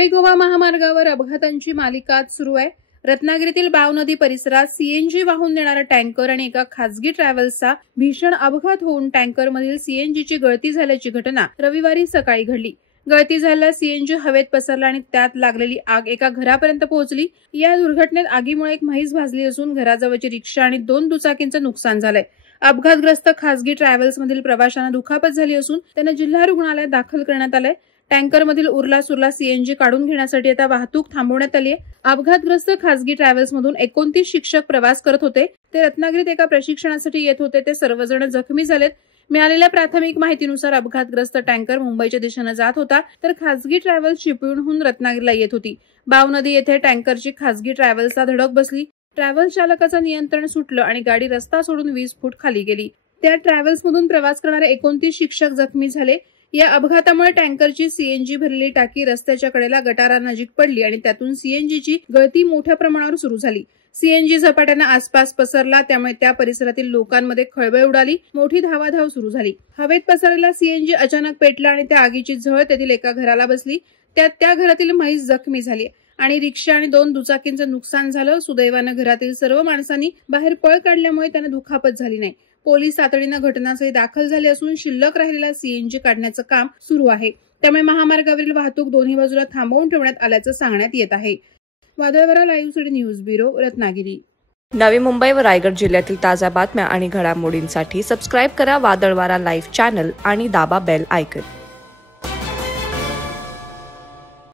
मुंबई गोवा महामार्गावर अपघातांची मालिका सुरू आहे। रत्नागिरीतील बाव नदी परिसरात सीएनजी वाहून नेणारा टँकर आणि एका खासगी ट्रॅव्हल्सचा भीषण अपघात होऊन टँकरमधील सीएनजीची गळती झाल्याची घटना रविवारी सकाळी घडली। गळती झालेला सीएनजी हवेत पसरला आणि त्यात लागलेली आग एका घरापर्यंत पोहोचली। या दुर्घटनेत आगीमुळे एक म्हैस भाजली असून घराजवळची रिक्षा आणि 2 दुचाकींचं नुकसान झालंय। अपघातग्रस्त खासगी ट्रॅव्हल्समधील प्रवाशांना दुखापत झाली असून त्यांना जिल्हा रुग्णालयात दाखल करण्यात आलंय। टँकरमधील उरला सुरला सीएनजी काढून घेण्यासाठी आता वाहतूक थांबवण्यात आली आहे। अपघातग्रस्त खासगी ट्रॅव्हल्समधून 29 शिक्षक प्रवास करत होते। ते रत्नागिरीत एका प्रशिक्षणासाठी येत होते। ते सर्वजण जखमी झालेत। मिळालेल्या प्राथमिक माहितीनुसार अपघातग्रस्त टँकर मुंबईच्या दिशेने जात होता, तर खासगी ट्रॅव्हल्स चिपळूणहून रत्नागिरीला येत होती। बाव नदी येथे टँकरची खासगी ट्रॅव्हल्सला धडक बसली। ट्रॅव्हल्स चालकाचं नियंत्रण सुटलं आणि गाडी रस्ता सोडून 20 फूट खाली गेली। त्या ट्रॅव्हल्समधून प्रवास करणारे 29 शिक्षक जखमी झाले। या अपघातामुळे टँकरची सीएनजी भरलेली टाकी रस्त्याच्या कडेला गटारानजीक पडली आणि त्यातून सीएनजीची गळती मोठ्या प्रमाणावर सुरू झाली। सीएनजी झपाट्याने आसपास पसरला, त्यामुळे त्या परिसरातील लोकांमध्ये खळबळ उडाली। मोठी धावाधाव सुरू झाली। हवेत पसरलेला सीएनजी अचानक पेटला आणि त्या आगीची झळ तेथील एका घराला बसली। त्यात त्या घरातील म्हैस जखमी झाली आणि रिक्षा आणि 2 दुचाकींचं नुकसान झालं। सुदैवानं घरातील सर्व माणसांनी बाहेर पळ काढल्यामुळे त्यांना दुखापत झाली नाही। पोलीस तातडीनं घटनास्थळी दाखल झाले असून शिल्लक राहिलेला सीएनजी काढण्याचं काम सुरू आहे। त्यामुळे महामार्गावरील वाहतूक दोन्ही बाजूला थांबवून ठेवण्यात आल्याचं सांगण्यात येत आहे। वादळवारा live city news bureau, Ratnagiri. Navi Mumbai व रायगड जिल्ह्यातील ताज्या बातम्या आणि घडामोडींसाठी सबस्क्राईब करा वादळवारा लाईव्ह चॅनल आणि दाबा बेल आयकॉन।